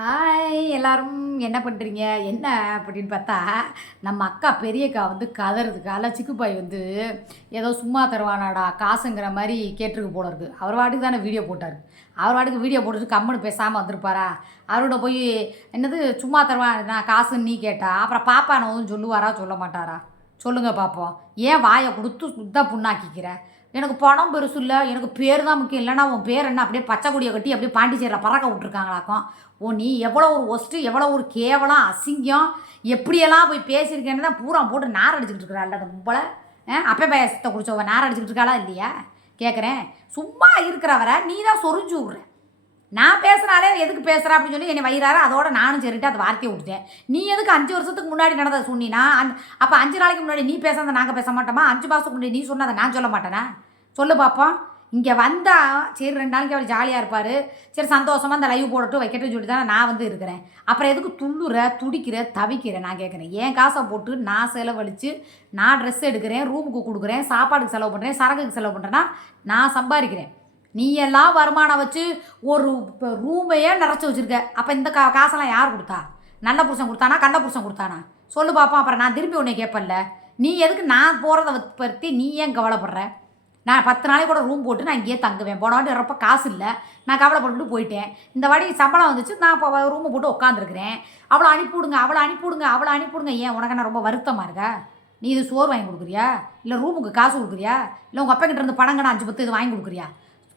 Hi எல்லாரும் என்ன பண்ணுறீங்க என்ன அப்படின்னு பார்த்தா நம்ம அக்கா பெரியக்கா வந்து கதறது கால சிக்குப்பாய் வந்து ஏதோ சும்மா தருவானாடா காசுங்கிற மாதிரி கேட்டிருக்கு போல இருக்குது அவர் வாட்டுக்கு தானே வீடியோ போட்டார் அவர் வாட்டுக்கு வீடியோ போட்டுட்டு கம்முன்னு பேசாமல் வந்திருப்பாரா அவரோட போய் என்னது சும்மா தருவான் நான் காசுன்னு நீ கேட்டா அப்புறம் பாப்பா நான் சொல்லுவாரா சொல்ல மாட்டாரா சொல்லுங்கள் பார்ப்போம் ஏன் வாயை கொடுத்து சுத்தா புண்ணாக்கிக்கிற எனக்கு பணம் பெருசு இல்லை எனக்கு பேர் தான் முக்கியம் இல்லைன்னா உன் பேர் என்ன அப்படியே பச்சை கொடியை கட்டி அப்படியே பாண்டிச்சேரியில் பறக்க விட்ருக்காங்களாக்கும் ஓ நீ எவ்வளோ ஒரு ஒஸ்ட்டு எவ்வளோ ஒரு கேவலம் அசிங்கம் எப்படியெல்லாம் போய் பேசியிருக்கேன்னு தான் பூரா போட்டு நார் அடிச்சுக்கிட்டு இருக்கிறாள் அந்த கும்பலை அப்பே பயசத்தை குடிச்சவ நார் அடிச்சுக்கிட்டு இருக்காளா இல்லையா கேட்குறேன் சும்மா இருக்கிறவரை நீ தான் சொரிஞ்சு விட்ற நான் பேசுனாலே எதுக்கு பேசுகிறா அப்படின்னு சொல்லி என்னை வயிறாரு அதோட நானும் சரிட்டு அந்த வார்த்தையை விட்டுட்டேன் நீ எதுக்கு 5 வருஷத்துக்கு முன்னாடி நடந்ததை சொன்னினா அப்போ 5 நாளைக்கு முன்னாடி நீ பேசாத நாங்கள் பேச மாட்டோமா 5 மாதத்துக்கு முன்னாடி நீ சொன்னதை நான் சொல்ல மாட்டேனா சொல்லு பார்ப்போம் இங்கே வந்தால் சரி 2 நாளைக்கு அவர் ஜாலியாக இருப்பார் சரி சந்தோஷமாக அந்த லைவ் போடட்டும் வைக்கட்டும் சொல்லிட்டு தான் நான் வந்து இருக்கிறேன் அப்புறம் எதுக்கு துடிக்கிற தவிக்கிறேன் நான் கேட்குறேன் என் காசை போட்டு நான் செலவழித்து நான் ட்ரெஸ் எடுக்கிறேன் ரூமுக்கு கொடுக்குறேன் சாப்பாடுக்கு செலவு பண்ணுறேன் சரக்குக்கு செலவு பண்ணுறேன்னா நான் சம்பாதிக்கிறேன் நீ எல்லாம் வருமானம் வச்சு ஒரு ரூமையே நிறச்சி வச்சுருக்க அப்போ இந்த காசெல்லாம் யார் கொடுத்தா நல்ல புருஷன் கொடுத்தானா கண்ட புருஷன் கொடுத்தானா சொல்லு பார்ப்போம் அப்புறம் நான் திரும்பி உன்னை கேட்பேன்ல நீ எதுக்கு நான் போகிறத பற்றி நீ ஏன் கவலைப்படுற நான் 10 நாளைக்கு கூட ரூம் போட்டு நான் இங்கேயே தங்குவேன் போன வாட்டி வரப்போ காசு இல்லை நான் கவலைப்பட்டுட்டு போயிட்டேன் இந்த வாட்டி சம்பளம் வந்துச்சு நான் இப்போ ரூமை போட்டு உட்காந்துருக்குறேன் அவளை அனுப்பிவிடுங்க ஏன் உனக்கு என்ன ரொம்ப வருத்தமாக இருக்கா நீ இது சோறு வாங்கி கொடுக்குறியா இல்லை ரூமுக்கு காசு கொடுக்குறியா இல்லை உங்கள் அப்பா கிட்ட இருந்து பணங்கடா 5 10 இது வாங்கி கொடுக்குறியா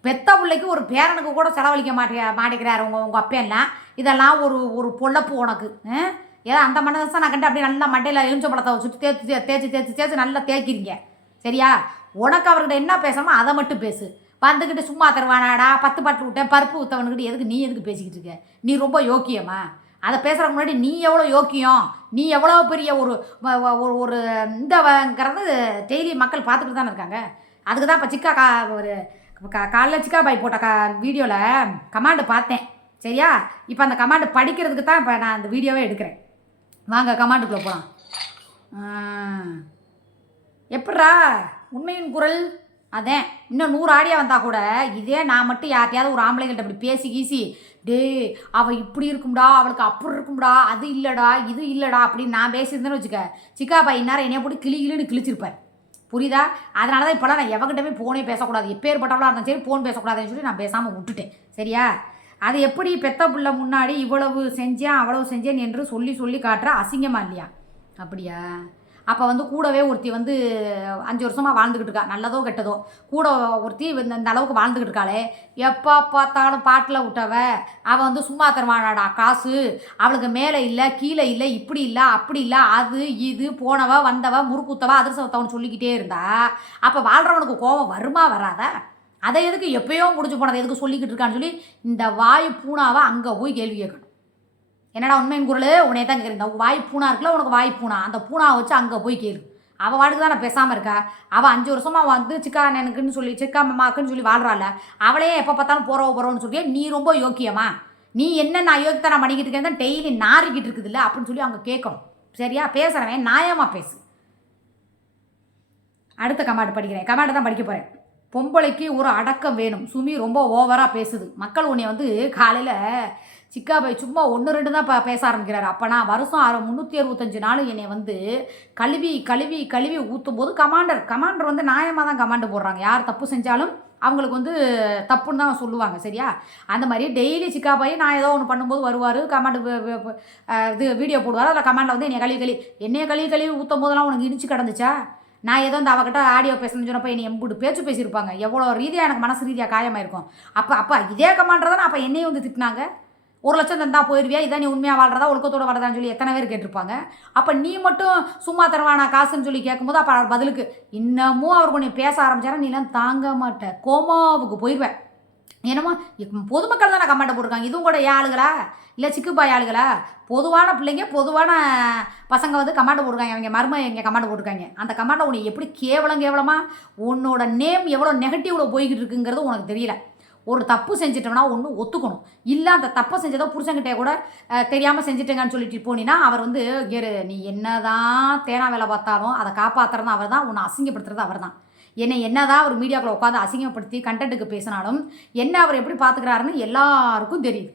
பெத்த பிள்ளைக்கு ஒரு பேரனுக்கு கூட செலவழிக்க மாட்டேங்கிறாரு உங்கள் அப்பெல்லாம் இதெல்லாம் ஒரு பொழப்பு உனக்கு ஏதோ அந்த மனதை நான் கண்டு அப்படியே நல்லா மண்டையில் எலுமிச்சம்பழத்தை வச்சுட்டு தேய்ச்சி நல்லா தேய்க்கிறீங்க சரியா உனக்கு அவர்கிட்ட என்ன பேசாமோ அதை மட்டும் பேசு வந்துக்கிட்டு சும்மா தருவானாடா 10 பாட்டு விட்டேன் பருப்பு ஊற்றவனுக்கிட்ட எதுக்கு பேசிக்கிட்டு இருக்க நீ ரொம்ப யோக்கியமா அதை பேசுகிறக்கு முன்னாடி நீ எவ்வளோ யோக்கியம் நீ எவ்வளோ பெரிய ஒரு இந்தங்கிறது டெய்லி மக்கள் பார்த்துக்கிட்டு தானே இருக்காங்க அதுக்கு தான் இப்போ சிக்கா ஒரு காலைல சிக்கா பாய் போட்ட வீடியோவில் கமாண்டு பார்த்தேன் சரியா இப்போ அந்த கமாண்டு படிக்கிறதுக்கு தான் இப்போ நான் அந்த வீடியோவே எடுக்கிறேன் வாங்க கமாண்டுக்குள்ளே போகலாம் எப்பட்றா உண்மையின் குரல் அதேன் இன்னும் 100 ஆடியோ வந்தால் கூட இதே நான் மட்டும் யார்ட்டையாவது ஒரு ஆம்பளைங்கள்ட்ட அப்படி பேசி கீசி டே அவள் இப்படி இருக்கும்டா அவளுக்கு அப்படி இருக்கும்டா அது இல்லைடா இது இல்லைடா அப்படின்னு நான் பேசியிருந்தேன்னு வச்சுக்க சிக்கா பாய் இந்நேரம் என்னைய போட்டு கிளின்னு கிழிச்சிருப்பேன் புரியுதா அதனால தான் இப்போலாம் நான் எவகிட்டமே ஃபோனே பேசக்கூடாது எப்பேற்பட்டவளாக இருந்தாலும் சரி ஃபோன் பேசக்கூடாதுன்னு சொல்லி நான் பேசாமல் விட்டுட்டேன் சரியா அது எப்படி பெத்த பிள்ளை முன்னாடி இவ்வளவு செஞ்சேன் அவ்வளவு செஞ்சேன் என்று சொல்லி காட்டுற அசிங்கமா இல்லையா அப்படியா அப்போ வந்து கூடவே ஒருத்தி வந்து 5 வருஷமாக வாழ்ந்துக்கிட்டு இருக்கா நல்லதோ கெட்டதோ கூட ஒருத்தி இந்த அளவுக்கு வாழ்ந்துக்கிட்டு இருக்காளே எப்போ பார்த்தாலும் பாட்டில் விட்டவ அவள் வந்து சும்மா தருவானாடா காசு அவளுக்கு மேலே இல்லை கீழே இல்லை இப்படி இல்லை அப்படி இல்லை அது இது போனவ வந்தவ முறுக்குத்தவ அதிர்ஷ்டத்தவன் சொல்லிக்கிட்டே இருந்தா அப்போ வாழ்கிறவனுக்கு கோபம் வருமா வராத அதை எதுக்கு எப்பயோ முடிஞ்சு போனதை எதுக்கு சொல்லிக்கிட்டு இருக்கான்னு சொல்லி இந்த வாயு பூனாவை அங்கே போய் கேள்வி கேட்கணும் என்னடா உண்மையின் குரல் உன்னை தான் கேட்குறேன் இந்த வாய் பூனா இருக்குல்ல உனக்கு வாய் பூனா அந்த பூனாவை வச்சு அங்கே போய் கேளு அவள் வாட்டுக்கு தான் நான் பேசாமல் இருக்கா அவள் 5 வருஷமாக வந்து சிக்கா எனக்குன்னு சொல்லி சிக்கா மாமாக்குன்னு சொல்லி வாழ்கிறாள் அவளே எப்போ பார்த்தாலும் போகிறோன்னு சொல்லி நீ ரொம்ப யோக்கியமா நீ என்ன நான் யோக்கியத்தை நான் பண்ணிக்கிட்டு இருக்கேன் டெய்லி நாரிக்கிட்டு இருக்குது இல்லை அப்படின்னு சொல்லி அவங்க கேட்கணும் சரியா பேசுகிறவன் நியாயமாக பேசு அடுத்த கமாண்ட் படிக்கிறேன் கமாண்டை தான் படிக்க போகிறேன் பொம்பளைக்கு ஒரு அடக்கம் வேணும் சுமி ரொம்ப ஓவராக பேசுது மக்கள் உன்னை வந்து காலையில் சிக்கா பாய் சும்மா 1 2 தான் பேச ஆரம்பிக்கிறாரு அப்போ நான் வருஷம் 365 நாள் என்னை வந்து கழுவி ஊற்றும் போது கமாண்டர் வந்து நியாயமாக தான் கமாண்டு போடுறாங்க யார் தப்பு செஞ்சாலும் அவங்களுக்கு வந்து தப்புன்னு தான் சொல்லுவாங்க சரியா அந்த மாதிரி டெய்லி சிக்கா பாய் நான் ஏதோ ஒன்று பண்ணும்போது வருவார் கமாண்டு இது வீடியோ போடுவார் அதில் கமாண்டில் வந்து என்னைய கழுவி ஊற்றும் போதெல்லாம் உனக்கு இடிச்சு கிடந்துச்சா நான் ஏதோ இந்த அவகிட்ட ஆடியோ பேசணும்னு சொன்னப்போ என்னை எம்புட்டு பேச்சு பேசியிருப்பாங்க எவ்வளோ ரீதியாக எனக்கு மனசு ரீதியாக காயமாயிருக்கும் அப்போ இதே கமாண்டர் தானே அப்போ என்னையும் வந்து திட்டினாங்க 1 லட்சம் தந்தா போயிடுவியா இதான் நீ உண்மையாக வாழ்றதா ஒழுக்கத்தோடு வாழ்றதான்னு சொல்லி எத்தனை பேர் கேட்டிருப்பாங்க அப்போ நீ மட்டும் சும்மா தருவானா காசுன்னு சொல்லி கேட்கும்போது அப்போ பதிலுக்கு இன்னமும் அவர் கொஞ்சம் பேச ஆரம்பிச்சாரா நீலாம் தாங்க மாட்டேன் கோமாவுக்கு போயிடுவேன் என்னமோ பொதுமக்கள் தானே கமெண்ட் போட்டிருக்காங்க இதுவும் கூட ஆளுகளா இல்லை சிக்குபாய் ஆளுகளா பொதுவான பிள்ளைங்க பொதுவான பசங்க வந்து கமெண்ட் போட்டிருக்காங்க அவங்க மருமை இங்கே கமெண்ட் போட்டிருக்காங்க அந்த கமெண்டை உனக்கு எப்படி கேவலமாக உன்னோட நேம் எவ்வளோ நெகட்டிவில் போய்கிட்டு இருக்குங்கிறது உனக்கு தெரியல ஒரு தப்பு செஞ்சிட்டோம்னா ஒன்று ஒத்துக்கணும் இல்லை அந்த தப்பை செஞ்சதோ புருஷங்கிட்டே கூட தெரியாமல் செஞ்சிட்டேங்கன்னு சொல்லிட்டு போனீங்கன்னா அவர் வந்து நீ என்ன தான் தேனா வேலை பார்த்தாலும் அதை காப்பாற்றுறது அவர் தான் உன்னை அசிங்கப்படுத்துறது அவர் தான் என்னதான் அவர் மீடியாக்குள்ள உட்காந்து அசிங்கப்படுத்தி கண்டென்ட்டுக்கு பேசினாலும் என்ன அவர் எப்படி பார்த்துக்கிறாருன்னு எல்லாருக்கும் தெரியுது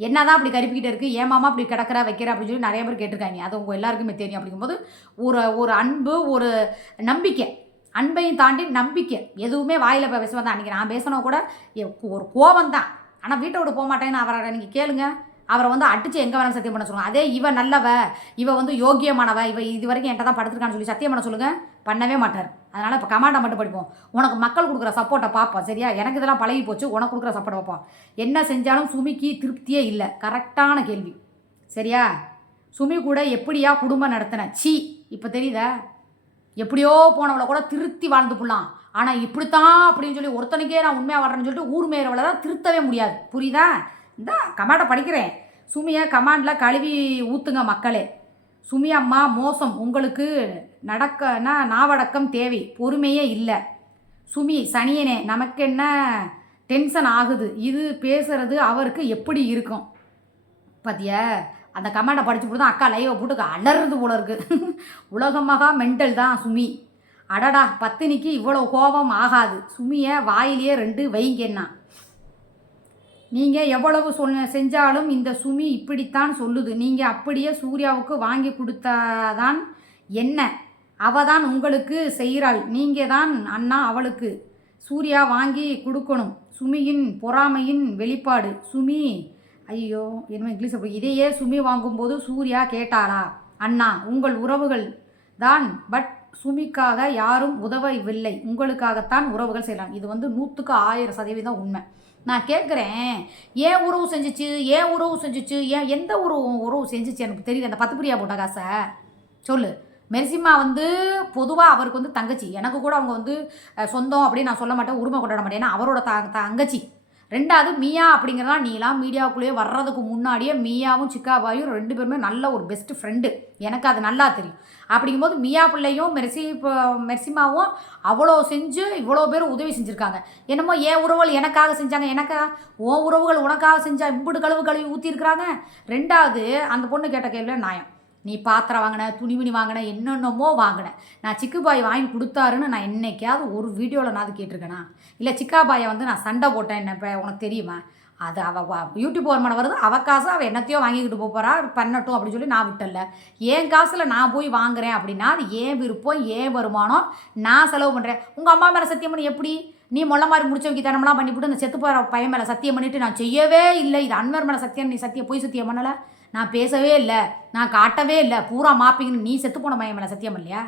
என்னதான் அப்படி கருப்பிக்கிட்டே இருக்குது, ஏமாமா அப்படி கிடக்கிற வைக்கிற அப்படின்னு சொல்லி நிறைய பேர் கேட்டிருக்காங்க. அது உங்கள் எல்லாருக்குமே தெரியும். அப்படிங்கும்போது ஒரு ஒரு அன்பு, ஒரு நம்பிக்கை, அன்பையும் தாண்டி நம்பிக்கை. எதுவுமே வாயில் பேச வந்தேன். அன்றைக்கி நான் பேசினா கூட ஒரு கோபம் தான். ஆனால் வீட்டை விட்டு போக மாட்டேன்னு அவரை நீங்கள் கேளுங்க. அவரை வந்து அடித்து எங்கே வேணாலும் சத்தியம் பண்ண சொல்லுங்கள். அதே இவ நல்லவ, இவ வந்து யோக்கியமானவ, இவ இது வரைக்கும் என்கிட்ட தான் படுத்துருக்கான்னு சொல்லி சத்தியம் பண்ண சொல்லுங்கள். பண்ணவே மாட்டார். அதனால் இப்போ கமாண்டை மட்டும் படிப்போம். உனக்கு மக்கள் கொடுக்குற சப்போர்ட்டை பார்ப்போம். சரியா? எனக்கு இதெல்லாம் பழகி போச்சு. உனக்கு கொடுக்குற சப்போர்ட்டை பார்ப்போம். என்ன செஞ்சாலும் சுமிக்கு திருப்தியே இல்லை. கரெக்டான கேள்வி. சரியா? சுமி கூட எப்படியா குடும்பம் நடத்தின? சி இப்போ தெரியுதா? எப்படியோ போனவளை கூட திருத்தி வாழ்ந்து போடலாம். ஆனால் இப்படித்தான் அப்படின்னு சொல்லி ஒருத்தனுக்கே நான் உண்மையாக வாழ்றேன்னு சொல்லிட்டு ஊர் மேயறவளை தான் திருத்தவே முடியாது. புரியுதா? இந்த கமாண்டை படிக்கிறேன். சுமியை கமாண்டில் கழுவி ஊற்றுங்க மக்களே. சுமி அம்மா மோசம், உங்களுக்கு நடக்கனா நாவடக்கம் தேவை, பொறுமையே இல்லை. சுமி சனியனே, நமக்கு என்ன டென்ஷன் ஆகுது, இது பேசுறது அவருக்கு எப்படி இருக்கும் பார்த்தியா? அந்த கமெண்டை படித்து போட்டு தான் அக்கா லைவை போட்டு அலறுது போல இருக்குது. உலகமாக மென்டல் தான் சுமி. அடடா பத்தினிக்கு இவ்வளோ கோபம் ஆகாது. சுமியை வாயிலேயே 2 வைங்கன்னா. நீங்கள் எவ்வளவு செஞ்சாலும் இந்த சுமி இப்படித்தான் சொல்லுது. நீங்கள் அப்படியே சூர்யாவுக்கு வாங்கி கொடுத்தாதான் என்ன? அவ தான் உங்களுக்கு செய்கிறாள். நீங்கள் தான் அண்ணா அவளுக்கு சூர்யா வாங்கி கொடுக்கணும். சுமியின் பொறாமையின் வெளிப்பாடு. சுமி ஐயோ என்ன இங்கிலீஷ் அப்படி. இதையே சுமி வாங்கும்போது சூர்யா கேட்டாளா? அண்ணா உங்கள் உறவுகள் தான், பட் சுமிக்காக யாரும் உதவவில்லை, உங்களுக்காகத்தான் உறவுகள் செய்யலாம். இது வந்து 100க்கு 1000% உண்மை. நான் கேட்குறேன், ஏன் உறவு செஞ்சிச்சு, ஏன் உறவு செஞ்சிச்சு, ஏன் எந்த உறவு செஞ்சிச்சு எனக்கு தெரியல. அந்த 10 பிரியா போட்ட காசை சொல்லு. மெர்சிமா வந்து பொதுவாக அவருக்கு வந்து தங்கச்சி. எனக்கு கூட அவங்க வந்து சொந்தம் அப்படின்னு நான் சொல்ல மாட்டேன், உரிமை கொண்டாட மாட்டேன். ஏன்னா அவரோட தங்கச்சி. 2வது மியா அப்படிங்கிறதா நீலாம் மீடியாவுக்குள்ளேயே வர்றதுக்கு முன்னாடியே மியாவும் சிக்காபாயும் 2 பேருமே நல்ல ஒரு பெஸ்ட் ஃப்ரெண்டு. எனக்கு அது நல்லா தெரியும். அப்படிங்கும்போது மியா பிள்ளையும் மெர்சிமாவும் அவ்வளோ செஞ்சு இவ்வளோ பேர் உதவி செஞ்சுருக்காங்க. என்னமோ என் உறவுகள் எனக்காக செஞ்சாங்க, எனக்கா உன் உறவுகள் உனக்காக செஞ்சா இம்புட்டு கழுவி ஊற்றிருக்கிறாங்க. 2வது அந்த பொண்ணு கேட்ட கேள்வியில் நியாயம். நீ பாத்திரம் வாங்கின, துணிமணி வாங்கின, என்னென்னமோ வாங்கின. நான் சிக்குபாய் வாங்கி கொடுத்தாருன்னு நான் என்னைக்காவது ஒரு வீடியோவில் நான் அது கேட்டிருக்கேனா? இல்லை சிக்காபாயை வந்து நான் சண்டை போட்டேன் என்ன இப்போ உனக்கு தெரியுமா? அது அவள் யூடியூப் வருமானம் வருது, அவள் காசு அவள் என்னத்தையோ வாங்கிக்கிட்டு போகிறா, பண்ணட்டும் அப்படின்னு சொல்லி நான் விட்டல. என் காசில் நான் போய் வாங்குறேன் அப்படின்னா அது ஏன் விருப்பம், ஏன் வருமானம், நான் செலவு பண்ணுறேன். உங்கள் அம்மா மேலே சத்தியம் பண்ணி எப்படி நீ மொள்ள மாதிரி முடிச்ச வைக்க தனமெல்லாம் பண்ணிவிட்டு அந்த செத்து போகிற பையன் மேலே சத்தியம் பண்ணிவிட்டு நான் செய்யவே இல்லை, இது அன்வர் மேலே சத்தியம், நீ போய் சத்தியம் பண்ணலை, நான் பேசவே இல்லை, நான் காட்டவே இல்லை, பூரா மாப்பிங்கன்னு நீ செத்து போன பையன் மேலே சத்தியம் பண்ணலையா?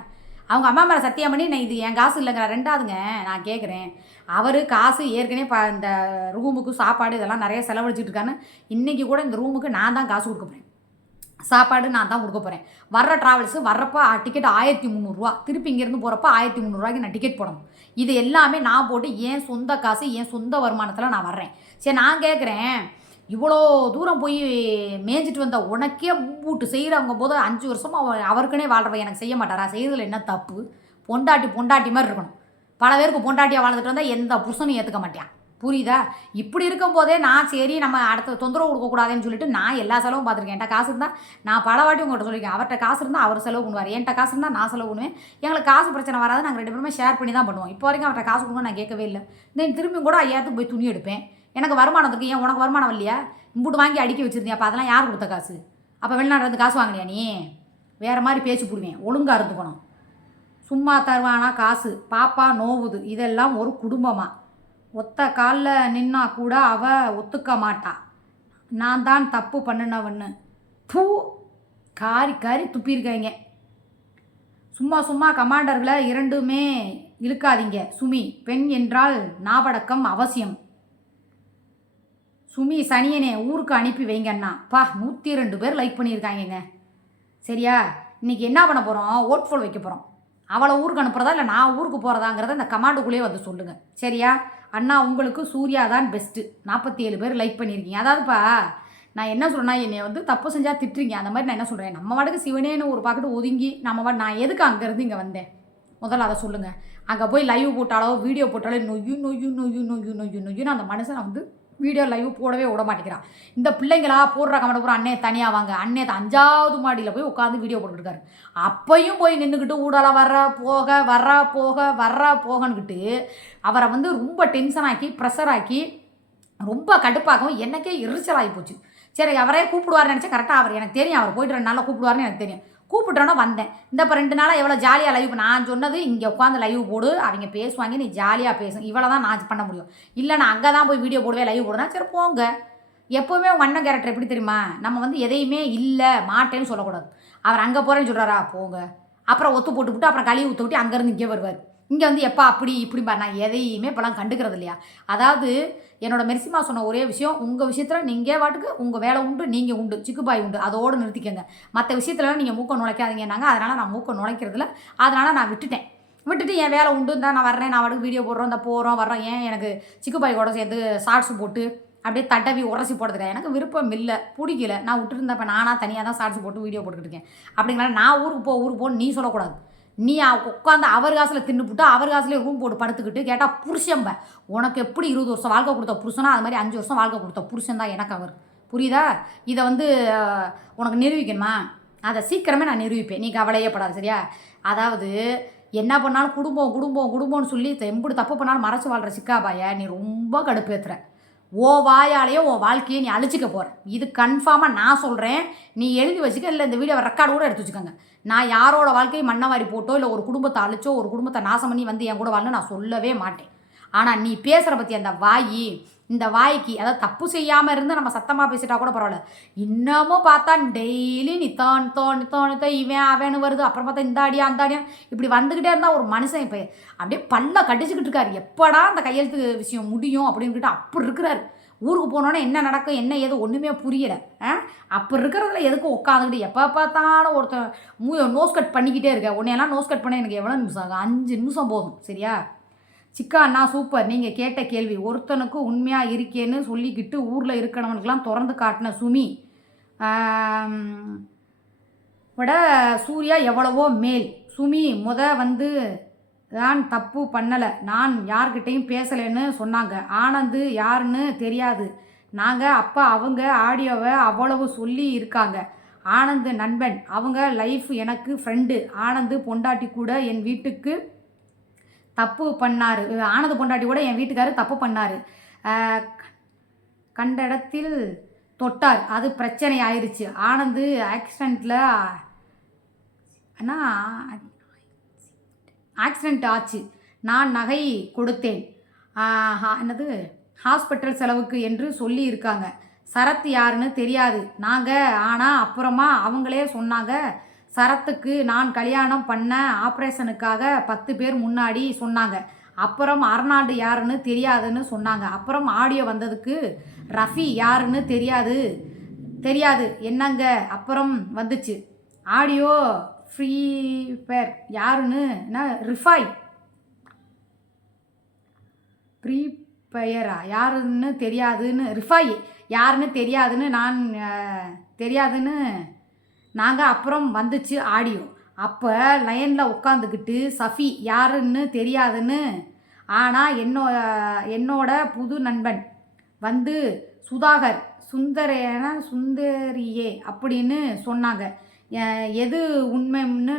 அவங்க அம்மா மேலே சத்தியம் பண்ணி நான் இது என் காசு இல்லைங்கிற. 2வதுங்க நான் கேட்குறேன், அவர் காசு ஏற்கனவே இந்த ரூமுக்கு சாப்பாடு இதெல்லாம் நிறைய செலவழிச்சிட்டு இருக்கான்னு. இன்றைக்கி கூட இந்த ரூமுக்கு நான் தான் காசு கொடுக்க போகிறேன், சாப்பாடு நான் தான் கொடுக்க போகிறேன். வர்ற ட்ராவல்ஸு வர்றப்போ டிக்கெட் 1300 திருப்பி இங்கேருந்து போகிறப்ப 1300 நான் டிக்கெட் போடணும். இது எல்லாமே நான் போட்டு என் சொந்த காசு என் சொந்த வருமானத்தில் நான் வர்றேன். சரி நான் கேட்குறேன், இவ்வளோ தூரம் போய் மேய்ஞ்சிட்டு வந்த உனக்கே மூட்டு செய்கிறவங்க போது 5 வருஷமாக அவருக்குனே வாழ்கிறவ எனக்கு செய்ய மாட்டாரா? செய்கிறதுல என்ன தப்பு? பொண்டாட்டி மாதிரி இருக்கணும். பல பேருக்கு பொண்டாட்டியாக வாழ்ந்துட்டு வந்தால் எந்த புருஷனும் ஏற்றுக்க மாட்டேன். புரியுதா? இப்படி இருக்கும்போதே நான் சரி நம்ம அடுத்த தொந்தரவு கொடுக்கக்கூடாதுன்னு சொல்லிட்டு நான் எல்லா செலவும் பார்த்துருக்கேன். என்கிட்ட காசு இருந்தால் நான் பல வாட்டி உங்கள்கிட்ட சொல்லியிருக்கேன், அவர்கிட்ட காசு இருந்தால் அவர் செலவு பண்ணுவார், என்கிட்ட காசு இருந்தால் நான் செலவு பண்ணுவேன். எங்களுக்கு காசு பிரச்சனை வராது, நாங்கள் 2 பேருமே ஷேர் பண்ணி தான் பண்ணுவோம். இப்போ வரைக்கும் அவர்கிட்ட காசு கொடுங்க நான் கேட்கவே இல்லை. தென் திரும்பியும் கூட 5000 போய் துணி எடுப்பேன். எனக்கு வருமானத்துக்கு ஏன் உனக்கு வருமானம் இல்லையா? இம்புட்டு வாங்கி அடுக்கி வச்சுருந்தியா? அப்போ அதெல்லாம் யார் கொடுத்த காசு? அப்போ வெளிநாட்டிலேருந்து காசு வாங்கினியா நீ? வேறு மாதிரி பேச்சு போடுவேன், ஒழுங்காக இருந்துக்கணும். சும்மா தருவானா காசு, பாப்பா நோவுது, இதெல்லாம் ஒரு குடும்பமாக? ஒத்த காலில் நின்னா கூட அவள் ஒத்துக்க மாட்டா, நான் தான் தப்பு பண்ணினவன்னு. பூ காரி துப்பியிருக்காங்க. சும்மா கமாண்டர்களை 2மே இழுக்காதீங்க. சுமி பெண் என்றால் நாவடக்கம் அவசியம். சுமி சனியனே ஊருக்கு அனுப்பி வைங்கண்ணா. 102 பேர் லைக் பண்ணியிருக்காங்கங்க. சரியா? இன்றைக்கி என்ன பண்ண போகிறோம்? ஓட் போல் வைக்க போகிறோம். அவளை ஊருக்கு அனுப்புகிறதா இல்லை நான் ஊருக்கு போகிறதாங்கிறத இந்த கமாண்டுக்குள்ளேயே வந்து சொல்லுங்கள். சரியா? அண்ணா உங்களுக்கு சூர்யா தான் பெஸ்ட்டு. 47 பேர் லைக் பண்ணியிருக்கீங்க. அதாவதுப்பா நான் என்ன சொல்கிறேன்னா, என்னை வந்து தப்பு செஞ்சால் திட்டுறீங்க. அந்த மாதிரி நான் என்ன சொல்கிறேன், நம்ம வாட்டுக்கு சிவனேன்னு ஒரு பாக்கெட்டு ஒதுங்கி நான் எதுக்கு அங்கேருந்து இங்கே வந்தேன்? முதல்ல அதை சொல்லுங்கள். அங்கே போய் லைவ் போட்டாலோ வீடியோ போட்டாலோ நொய்யுன்னு அந்த மனுஷனை வந்து வீடியோ லைவ் போடவே விட மாட்டேங்கிறான். இந்த பிள்ளைங்களா போடுற கமெண்ட் பூரா அண்ணே தனியாக வாங்க, அண்ணே 5வது மாடியில் போய் உட்காந்து வீடியோ போட்டுருக்காரு. அப்பையும் போய் நின்றுக்கிட்டு ஊடால வர்றா போகன்னுக்கிட்டு அவரை வந்து ரொம்ப டென்ஷன் ஆக்கி ப்ரெஷர் ஆக்கி ரொம்ப கடுப்பாகவும் எனக்கே எரிச்சலாகி போச்சு. சரி அவரே கூப்பிடுவார்னு நினச்சேன். கரெக்டாக அவர் எனக்கு தெரியும், அவர் போயிட்டு 2 நாளில் கூப்பிடுவார்னு எனக்கு தெரியும். கூப்பிட்டோன்னா வந்தேன். இந்த இப்போ 2 நாளாக எவ்வளோ ஜாலியாக லைவ் நான் சொன்னது, இங்கே உட்காந்து லைவ் போடு, அவங்க பேசுவாங்க, நீ ஜாலியாக பேசு, இவ்வளோ தான் நான் பண்ண முடியும். இல்லை நான் அங்கே தான் போய் வீடியோ போடுவேன், லைவ் போடுவேன். சரி போங்க. எப்போவுமே உங்கள் அண்ணன் கேரக்டர் எப்படி தெரியுமா, நம்ம வந்து எதையுமே இல்லை மாட்டேன்னு சொல்லக்கூடாது. அவர் அங்கே போகிறேன்னு சொல்கிறாரா, போங்க. அப்புறம் ஒத்து போட்டுவிட்டு அப்புறம் கழுவி ஊற்ற விட்டு அங்கேருந்து இங்கே வருவார். இங்கே வந்து எப்போ அப்படி இப்படிம்பா, நான் எதையுமே இப்போலாம் கண்டுக்கிறது இல்லையா. அதாவது என்னோட மெர்சிமா சொன்ன ஒரே விஷயம், உங்கள் விஷயத்தில் நீங்கள் வாட்டுக்கு உங்கள் வேலை உண்டு, நீங்கள் உண்டு, சிக்குபாய் உண்டு, அதோடு நிறுத்திக்கங்க. மற்ற விஷயத்துலலாம் நீங்கள் மூக்க நுழைக்காதீங்கன்னாங்க. அதனால் நான் மூக்க நுழைக்கிறதுல அதனால் நான் விட்டுட்டு என் வேலை உண்டு, தான் நான் வர்றேன், நான் வாட்டுக்கு வீடியோ போடுறோம், இந்த போகிறோம் வர்றோம். ஏன் எனக்கு சிக்குபாய் கூட சேர்ந்து ஷார்ட்ஸ் போட்டு அப்படியே தடவி உரசி போடுறதுக்கு எனக்கு விருப்பம் இல்லை, பிடிக்கல. நான் விட்டுருந்தேன். இப்போ நானாக தனியாக தான் ஷார்ட்ஸ் போட்டு வீடியோ போட்டுக்கிட்டு இருக்கேன். அப்படிங்கிறனால நான் ஊருக்கு போன்னு நீ சொல்லக்கூடாது. நீ உட்காந்து அவர் காசில் தின்னுப்புட்டு அவர் காசுலேயே ரூம் போட்டு படுத்துக்கிட்டு கேட்டால் புருஷம்ப, உனக்கு எப்படி 20 வருஷம் வாழ்க்கை கொடுத்த புருஷனா அது மாதிரி 5 வருஷம் வாழ்க்கை கொடுத்த புருஷன் தான் எனக்கு அவர். புரியுதா? இதை வந்து உனக்கு நிரூபிக்கணுமா? அதை சீக்கிரமே நான் நிரூபிப்பேன், நீ கவலையே படாது சரியா. அதாவது என்ன பண்ணாலும் குடும்பம்னு சொல்லி எப்படி தப்பு பண்ணாலும் மறைச்சி வாழ்கிற சிக்காபாயை நீ ரொம்ப கடுப்பேற்றுற. ஓ வாயாலேயே உன் வாழ்க்கையை நீ அழிச்சிக்க போகிற. இது கன்ஃபார்மாக நான் சொல்கிறேன், நீ எழுதி வச்சுக்க. இல்லை இந்த வீடியோவை ரெக்கார்டு கூட எடுத்து வச்சுக்கோங்க. நான் யாரோட வாழ்க்கையை மண்ணவாரி போட்டோ இல்லை ஒரு குடும்பத்தை அழிச்சோ ஒரு குடும்பத்தை நாசம் பண்ணி வந்து என் கூட வாழணும் நான் சொல்லவே மாட்டேன். ஆனால் நீ பேசுகிற பற்றி அந்த இந்த வாய்க்கு அதாவது தப்பு செய்யாமல் இருந்து நம்ம சத்தமாக பேசிட்டா கூட பரவாயில்ல. இன்னமும் பார்த்தா டெய்லி நீ தோணு இவன் அவனு வருது, அப்புறம் பார்த்தா இந்த அடியா அந்த அடியா இப்படி வந்துக்கிட்டே இருந்தால் ஒரு மனுஷன் இப்போ அப்படியே பல்ல கடிச்சிக்கிட்டு இருக்காரு. எப்படா அந்த கையெழுத்து விஷயம் முடியும் அப்படின்ட்டு அப்படி இருக்கிறாரு. ஊருக்கு போனோன்னே என்ன நடக்கும் என்ன ஏதோ ஒன்றுமே புரியலை. அப்போ இருக்கிறதுல எதுக்கும் உட்காந்துக்கிட்டு எப்போ பார்த்தாலும் ஒருத்தன் நோஸ் கட் பண்ணிக்கிட்டே இருக்க. உன்னையெல்லாம் நோஸ் கட் பண்ண எனக்கு எவ்வளோ நிமிஷம் ஆகும்? 5 நிமிஷம் போதும் சரியா. சிக்கா அண்ணா சூப்பர். நீங்கள் கேட்ட கேள்வி, ஒருத்தனுக்கு உண்மையாக இருக்கேன்னு சொல்லிக்கிட்டு ஊரில் இருக்கிறவனுக்கெல்லாம் திறந்து காட்டின சுமி விட சூர்யா எவ்வளவோ மேல். சுமி வந்து தான் தப்பு பண்ணலை, நான் யார்கிட்டையும் பேசலைன்னு சொன்னாங்க. ஆனந்து யாருன்னு தெரியாது நாங்கள். அப்போ அவங்க ஆடியோவை அவ்வளவு சொல்லி இருக்காங்க. ஆனந்து நண்பன், அவங்க லைஃப் எனக்கு ஃப்ரெண்டு. ஆனந்து பொண்டாட்டி கூட என் வீட்டுக்கு தப்பு பண்ணார். ஆனந்த பொண்டாட்டி கூட என் வீட்டுக்காரர் தப்பு பண்ணார். கண்ட இடத்தில் தொட்டார், அது பிரச்சனை ஆயிடுச்சு. ஆனந்து ஆக்சிடெண்ட் ஆச்சு. நான் நகை கொடுத்தேன், ஹாஸ்பிட்டல் செலவுக்கு என்று சொல்லி இருக்காங்க. சரத் யாருன்னு தெரியாது நாங்கள். ஆனால் அப்புறமா அவங்களே சொன்னாங்க, சரத்துக்கு நான் கல்யாணம் பண்ண ஆப்ரேஷனுக்காக 10 பேர் முன்னாடி சொன்னாங்க. அப்புறம் அர்னால்டு யாருன்னு தெரியாதுன்னு சொன்னாங்க. அப்புறம் ஆடியோ வந்ததுக்கு ரஃபி யாருன்னு தெரியாது என்னங்க. அப்புறம் வந்துச்சு ஆடியோ ஃப்ரீ ஃபயர் யாருன்னு ஃப்ரீ ஃபயரா யாருன்னு தெரியாதுன்னு நாங்கள் அப்புறம் வந்துச்சு ஆடியோ. அப்போ லைனில் உட்காந்துக்கிட்டு சஃபி யாருன்னு தெரியாதுன்னு, ஆனால் என்னோட புது நண்பன் வந்து சுதாகர் சுந்தரியே அப்படின்னு சொன்னாங்க. எது உண்மைன்னு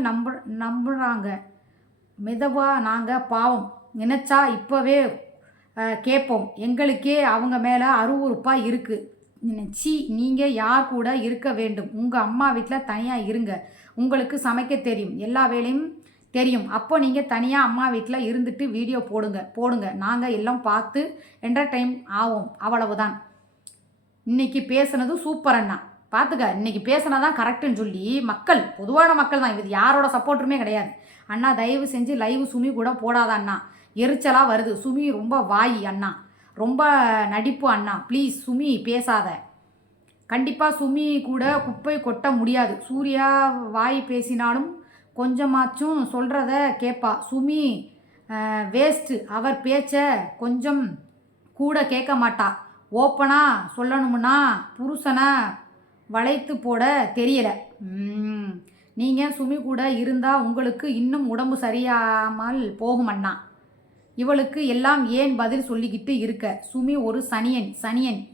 நம்புகிறாங்க மெதுவாக. நாங்கள் பாவம் நினச்சா இப்போவே கேட்போம், எங்களுக்கே அவங்க மேலே அருவருப்பாக இருக்குது. நீங்கள் யார் கூட இருக்க வேண்டும்? உங்கள் அம்மா வீட்டில் தனியாக இருங்க, உங்களுக்கு சமைக்க தெரியும், எல்லா வேலையும் தெரியும். அப்போ நீங்கள் தனியாக அம்மா வீட்டில் இருந்துட்டு வீடியோ போடுங்க. நாங்கள் எல்லாம் பார்த்து என்டர்டைன் ஆகும், அவ்வளவுதான். இன்றைக்கி பேசுனது சூப்பர் அண்ணா. பார்த்துக்க, இன்றைக்கி பேசுனதான் கரெக்டுன்னு சொல்லி பொதுவான மக்கள் தான், இது யாரோட சப்போர்ட்டுமே கிடையாது. அண்ணா தயவு செஞ்சு லைவ் சுமி கூட போடாத அண்ணா, எரிச்சலாக வருது. சுமி ரொம்ப வாயி அண்ணா, ரொம்ப நடிப்பு அண்ணா, ப்ளீஸ் சுமி பேசாத. கண்டிப்பாக சுமி கூட குப்பை கொட்ட முடியாது. சூர்யா வாய் பேசினாலும் கொஞ்சமாச்சும் சொல்கிறத கேட்பா. சுமி வேஸ்ட்டு, அவர் பேச்ச கொஞ்சம் கூட கேட்க மாட்டா. ஓப்பனாக சொல்லணும்னா புருஷனை வளைத்து போட தெரியலை. நீங்கள் சுமி கூட இருந்தால் உங்களுக்கு இன்னும் உடம்பு சரியாமல் போகும் அண்ணா. இவளுக்கு எல்லாம் ஏன் பதில் சொல்லிக்கிட்டு இருக்க? சுமி ஒரு சனியன்,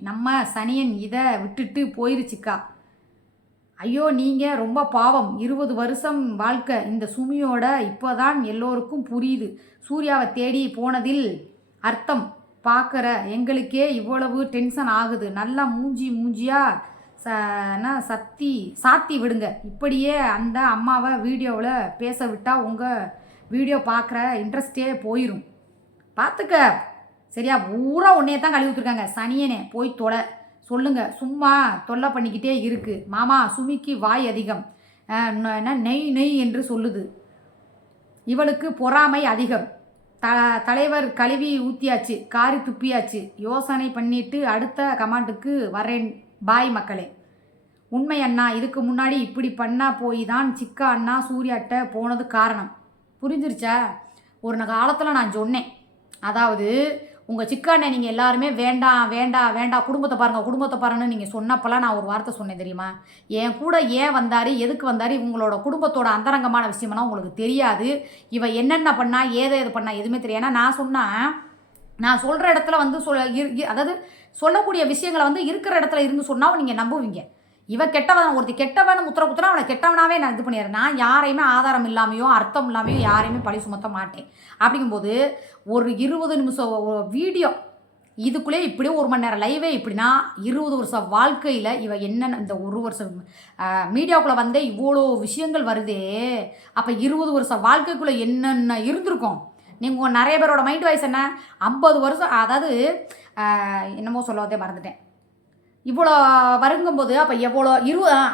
நம்ம சனியன் இதை விட்டுட்டு போயிருச்சுக்கா. ஐயோ நீங்கள் ரொம்ப பாவம். 20 வருஷம் வாழ்க்கை இந்த சுமியோட இப்போதான் எல்லோருக்கும் புரியுது. சூர்யாவை தேடி போனதில் அர்த்தம் பார்க்குற எங்களுக்கே இவ்வளவு டென்ஷன் ஆகுது. நல்லா மூஞ்சியாக சாத்தி விடுங்க. இப்படியே அந்த அம்மாவை வீடியோவில் பேச விட்டால் உங்கள் வீடியோ பார்க்குற இன்ட்ரெஸ்டே போயிடும். பார்த்துக்க சரியா? பூரா உன்னையே தான் கழுவி ஊற்றிருக்காங்க. சனியனே போய் தொலை சொல்லுங்கள். சும்மா தொல்லை பண்ணிக்கிட்டே இருக்குது. மாமா சுமிக்கு வாய் அதிகம், நெய் நெய் என்று சொல்லுது. இவளுக்கு பொறாமை அதிகம். தலைவர் கழுவி ஊற்றியாச்சு, காரி துப்பியாச்சு. யோசனை பண்ணிட்டு அடுத்த கமாண்டுக்கு வரேன். பாய் மக்களே. உண்மை அண்ணா, இதுக்கு முன்னாடி இப்படி பண்ணா போய் தான் சிக்கா அண்ணா சூர்யாட்ட போனது காரணம். புரிஞ்சிருச்சா? ஒரு காலத்தில் நான் சொன்னேன், அதாவது உங்கள் சிக்காண்ணே நீங்கள் எல்லாருமே வேண்டாம் வேண்டாம் வேண்டாம் குடும்பத்தை பாருங்கன்னு நீங்கள் சொன்னப்பெல்லாம் நான் ஒரு வார்த்தை சொன்னேன் தெரியுமா? என் கூட ஏன் வந்தார், எதுக்கு வந்தார், இவங்களோட குடும்பத்தோட அந்தரங்கமான விஷயமெல்லாம் உங்களுக்கு தெரியாது. இவ என்னென்ன பண்ணா, ஏது பண்ணா எதுவுமே தெரியாது. ஏன்னா நான் சொல்கிற இடத்துல வந்து அதாவது சொல்லக்கூடிய விஷயங்களை வந்து இருக்கிற இடத்துல இருந்து சொன்னால் நீங்கள் நம்புவீங்க. இவன் கெட்டவன், ஒருத்தி கெட்டவன் முத்திர குத்துனா அவனை கெட்டவனாவே நான் இது பண்ணிடுறேன். நான் யாரையுமே ஆதாரம் இல்லாமையோ அர்த்தம் இல்லாமையோ யாரையுமே பழி சுமத்த மாட்டேன். அப்படிங்கும்போது ஒரு 20 நிமிஷம் வீடியோ இதுக்குள்ளே இப்படியே 1 மணி நேரம் லைவே இப்படின்னா 20 வருஷம் வாழ்க்கையில் இவ என்னென்ன இந்த 1 வருஷம் மீடியாவுக்குள்ளே வந்தே இவ்வளோ விஷயங்கள் வருதே. அப்போ 20 வருஷம் வாழ்க்கைக்குள்ளே என்னென்ன இருந்திருக்கும்? நீங்கள் நிறைய பேரோட மைண்ட் வாய்ஸ் என்ன 50 வருஷம், அதாவது என்னமோ சொல்லவதே மறந்துட்டேன். இவ்வளோ வருங்கும்போது அப்போ எவ்வளோ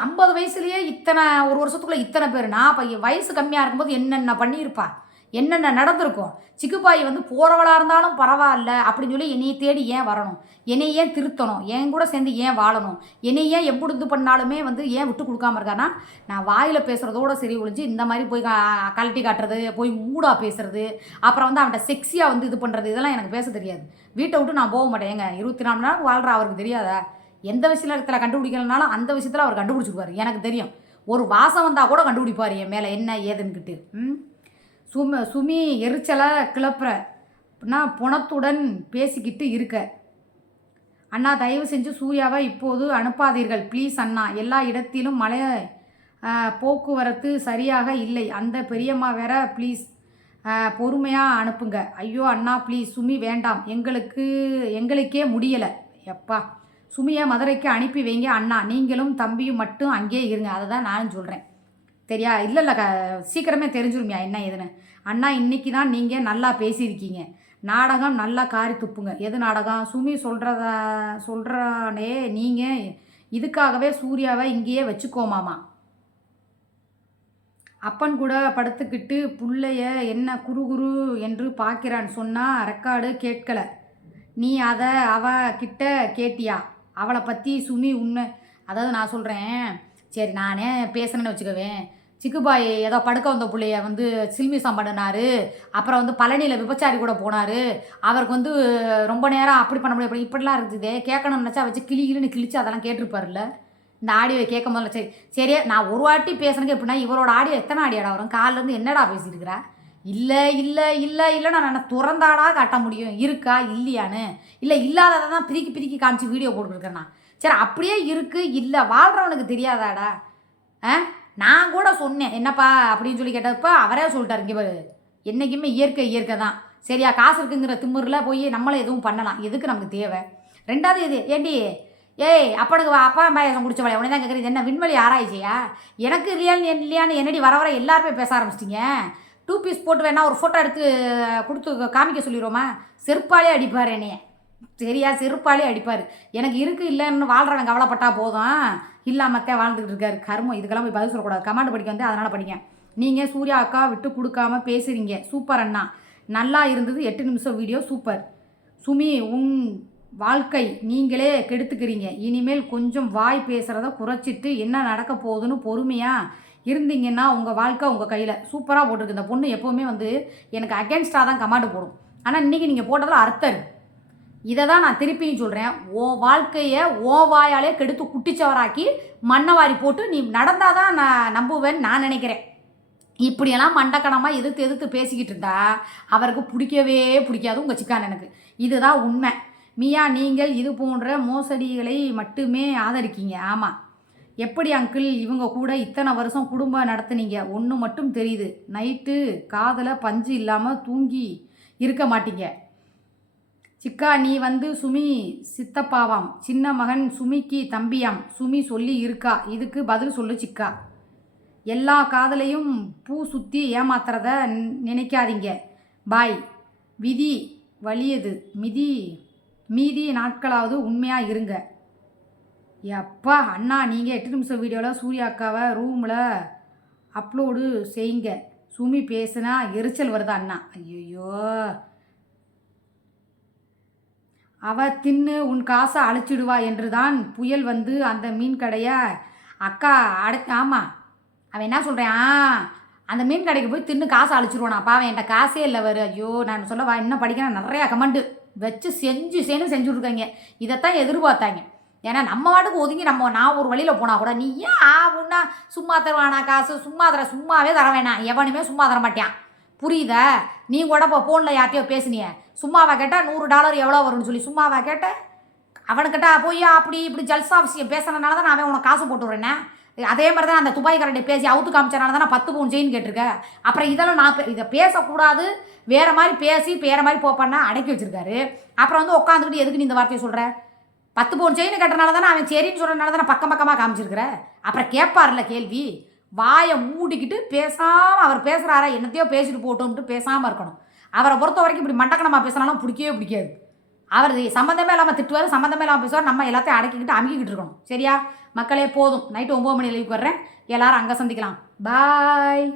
50 வயசுலேயே இத்தனை 1 வருஷத்துக்குள்ளே இத்தனை பேருனா அப்போ வயசு கம்மியாக இருக்கும்போது என்னென்ன பண்ணியிருப்பா, என்னென்ன நடந்திருக்கும்? சிக்குப்பாய் வந்து போகிறவளாக இருந்தாலும் பரவாயில்ல அப்படின்னு சொல்லி என்னையை தேடி ஏன் வரணும், என்னை ஏன் திருத்தணும், என் கூட சேர்ந்து ஏன் வாழணும், என்னை ஏன் எப்படி இது பண்ணாலுமே வந்து ஏன் விட்டு கொடுக்காம இருக்கான்னா, நான் வாயில் பேசுகிறதோட சரி ஒழிஞ்சு இந்த மாதிரி போய் கழட்டி காட்டுறது, போய் மூடாக பேசுறது, அப்புறம் வந்து அவன்கிட்ட செக்ஸியாக வந்து இது பண்ணுறது, இதெல்லாம் எனக்கு பேச தெரியாது. வீட்டை விட்டு நான் போக மாட்டேன். ஏங்க 24 மணி நேரம் வாழ்கிற அவருக்கு தெரியாதா? எந்த விஷயத்தில் கண்டுபிடிக்கலனாலும் அந்த விஷயத்தில் அவர் கண்டுபிடிச்சிக்குவார். எனக்கு தெரியும். ஒரு வாசம் வந்தால் கூட கண்டுபிடிப்பார் என் மேலே என்ன ஏதுன்னுக்கிட்டு. சுமி எரிச்சலை கிளப்புறனா புணத்துடன் பேசிக்கிட்டு இருக்க. அண்ணா தயவு செஞ்சு சூர்யாவை இப்போது அனுப்பாதீர்கள் ப்ளீஸ் அண்ணா. எல்லா இடத்திலும் மழை போக்குவரத்து சரியாக இல்லை. அந்த பெரியம்மா வேற ப்ளீஸ் பொறுமையாக அனுப்புங்க. ஐயோ அண்ணா ப்ளீஸ் சுமி வேண்டாம், எங்களுக்கே முடியலை. எப்பா சுமியை மதுரைக்கு அனுப்பி வைங்க அண்ணா. நீங்களும் தம்பியும் மட்டும் அங்கேயே இருங்க. அதை தான் நானும் சொல்கிறேன். சரியா? இல்லை சீக்கிரமே தெரிஞ்சிருமியா என்ன ஏதுன்னு. அண்ணா இன்னைக்கு தான் நீங்கள் நல்லா பேசியிருக்கீங்க. நாடகம் நல்லா காரி துப்புங்க. எது நாடகம்? சுமி சொல்கிறானே நீங்கள் இதுக்காகவே சூர்யாவை இங்கேயே வச்சுக்கோமாமா. அப்பன் கூட படுத்துக்கிட்டு புள்ளைய என்ன குரு என்று பார்க்கிறான் சொன்னால் ரெக்கார்டு கேட்கலை. நீ அதை அவகிட்ட கேட்டியா? அவளை பற்றி சுமி உண்மை, அதாவது நான் சொல்கிறேன் சரி நானே பேசுனேன்னு வச்சுக்கவேன். சிக்குபாய் ஏதோ படுக்க வந்த பிள்ளைய வந்து சில்மிசம் பண்ணினார், அப்புறம் வந்து பழனியில் விபச்சாரி கூட போனார், அவருக்கு வந்து ரொம்ப நேரம் அப்படி பண்ண முடியாது இப்படிலாம் இருக்குது. கேட்கணும்னு நினச்சா வச்சு கிளின்னு கிழிச்சு அதெல்லாம் கேட்டிருப்பார்ல. இந்த ஆடியோவை கேட்கும் போதில் சரி நான் ஒரு வாட்டி பேசுனது எப்படின்னா இவரோட ஆடியோ எத்தனை ஆடியோடா வரும்? காலிலேருந்து என்னடா பேசியிருக்கிறா? இல்லைன்னா நான் திறந்தாடா காட்ட முடியும் இருக்கா இல்லையான்னு. இல்லை இல்லாததை தான் பிரிக்கி காமிச்சு வீடியோ போட்டுருக்கேண்ணா. சரி அப்படியே இருக்குது, இல்லை வாழ்கிறவனுக்கு தெரியாதாடா? நான் கூட சொன்னேன் என்னப்பா அப்படின்னு சொல்லி கேட்டப்ப அவரே சொல்லிட்டார், இங்கே என்றைக்குமே இயற்கை தான். சரியா? காசு இருக்குங்கிற திமுறில் போய் நம்மளை எதுவும் பண்ணலாம், எதுக்கு நமக்கு தேவை? 2வது இது ஏண்டி அப்பனுக்கு அப்பா பாயசம் குடிச்சவளை உடனே தான் கேட்குறது என்ன விண்வெளி ஆராய்ச்சியா? எனக்கு இல்லையான்னு என்னடி வர எல்லாருமே பேச ஆரம்பிச்சிட்டிங்க. 2 பீஸ் போட்டு வேணா ஒரு ஃபோட்டோ எடுத்து கொடுத்து காமிக்க சொல்லிடுவோமா? செருப்பாலே அடிப்பார் என்னைய. சரியா? செருப்பாலே அடிப்பார். எனக்கு இருக்குது இல்லைன்னு வாழ்கிறவன் கவலைப்பட்டா போதும், இல்லாமத்தே வாழ்ந்துக்கிட்டு இருக்காரு கருமம். இதுக்கெல்லாம் போய் பதில் சொல்லக்கூடாது. கமாண்ட் படிக்க வந்து அதனால் படிங்க. நீங்கள் சூர்யா அக்கா விட்டு கொடுக்காம பேசுகிறீங்க. சூப்பர் அண்ணா, நல்லா இருந்தது. 8 நிமிஷம் வீடியோ சூப்பர். சுமி உன் வாழ்க்கை நீங்களே கெடுத்துக்கிறீங்க. இனிமேல் கொஞ்சம் வாய் பேசுகிறத குறைச்சிட்டு என்ன நடக்க போகுதுன்னு பொறுமையாக இருந்தீங்கன்னா உங்கள் வாழ்க்கை உங்கள் கையில். சூப்பராக போட்டிருக்கு. இந்த பொண்ணு எப்போவுமே வந்து எனக்கு அகேன்ஸ்டாக தான் கமாண்ட் போடும். ஆனால் இன்றைக்கி நீங்கள் போட்டதில் அர்த்தம். இதை தான் நான் திருப்பியும் சொல்கிறேன். ஓ வாழ்க்கையை ஓ வாயாலே கெடுத்து குட்டிச்சவராக்கி மண்ணவாரி போட்டு நீ நடந்தால் தான் நான் நம்புவேன்னு நான் நினைக்கிறேன். இப்படியெல்லாம் மண்டக்கணமாக எதிர்த்து பேசிக்கிட்டு இருந்தா அவருக்கு பிடிக்காது உங்கள் சிக்கானனுக்கு. இதுதான் உண்மை. மியா நீங்கள் இது போன்ற மோசடிகளை மட்டுமே ஆதரிக்கீங்க. ஆமாம். எப்படி அங்கிள் இவங்க கூட இத்தனை வருஷம் குடும்பம் நடத்துனீங்க? ஒன்று மட்டும் தெரியுது, நைட்டு காதில் பஞ்சு இல்லாமல் தூங்கி இருக்க மாட்டீங்க. சிக்கா நீ வந்து சுமி சித்தப்பாவாம், சின்ன மகன் சுமிக்கு தம்பியாம், சுமி சொல்லி இருக்கா, இதுக்கு பதில் சொல்லு சிக்கா. எல்லா காதலையும் பூ சுற்றி ஏமாத்துறத நினைக்காதீங்க பாய். விதி வலியது மீதி நாட்களாவது உண்மையாக இருங்க. எப்பா அண்ணா நீங்கள் 8 நிமிஷம் வீடியோவில் சூர்யா அக்காவை ரூமில் அப்லோடு செய்யுங்க. சுமி பேசுனா எரிச்சல் வருதா அண்ணா? ஐயோ, அவ தின்னு உன் காசை அழிச்சிடுவா என்று தான் புயல் வந்து அந்த மீன் கடையை அக்கா ஆமாம், அவன் என்ன சொல்கிறான், அந்த மீன் கடைக்கு போய் தின்னு காசை அழிச்சிருவானா? பாவன் என்கிட்ட காசே இல்லை வரு. ஐயோ, நான் சொல்லவா, இன்னும் படிக்கிறேன், நிறையா கமெண்ட்டு வச்சு செஞ்சுருக்காங்க. இதைத்தான் எதிர்பார்த்தாங்க. ஏன்னா நம்ம வாட்டுக்கு ஒதுங்கி நான் ஒரு வழியில் போனால் கூட நீ ஏன் ஆகுன்னா சும்மா தருவானா காசு, சும்மாவே தர வேணாம், எவனுமே சும்மா தர மாட்டான். புரியுதா? நீ கூட இப்போ ஃபோனில் யார்ட்டையோ பேசுனிய, சும்மாவா கேட்டால் $100 எவ்வளோ வரும்னு சொல்லி சும்மாவா கேட்டேன். அவனுக்கிட்ட போய் அப்படி இப்படி ஜல்சா விஷயம் பேசுனதுனால தான் நான் உனக்கு காசு போட்டு விட்றேன்னே. அதே மாதிரி தான் அந்த துபாய் கரண்ட்டை பேசி அவுத்து காமிச்சனால தான் நான் 10 பவுன் செயின் கேட்டிருக்கேன். அப்புறம் இதெல்லாம் நான் இதை பேசக்கூடாது, வேறு மாதிரி பேசி வேறு மாதிரி போப்பான்னா அடக்கி வச்சுருக்காரு. அப்புறம் வந்து உட்காந்துக்கிட்டு எதுக்கு நீ இந்த வார்த்தையை சொல்கிற? 10 பவுன் செயின் கட்டுறனால தானே அவன் சரின்னு சொல்கிறனால தானே பக்கமாக காமிச்சிருக்கிற. அப்புறம் கேட்பார்ல கேள்வி. வாயை மூடிக்கிட்டு பேசாமல் அவர் பேசுகிறாரா என்னத்தையோ பேசிட்டு போட்டோம்ட்டு பேசாமல் இருக்கணும். அவரை பொறுத்த வரைக்கும் இப்படி மண்டக்கணமாக பேசினாலும் பிடிக்காது. அவர் சம்மந்தமே இல்லாமல் திட்டுவார், சம்மந்தமே இல்லாமல் பேசுவார். நம்ம எல்லாத்தையும் அடக்கிக்கிட்டு அமுக்கிக்கிட்டு இருக்கணும். சரியா மக்களே? போதும், நைட்டு 9 மணி லைவுக்கு வர்றேன். எல்லோரும் அங்கே சந்திக்கலாம். பாய்.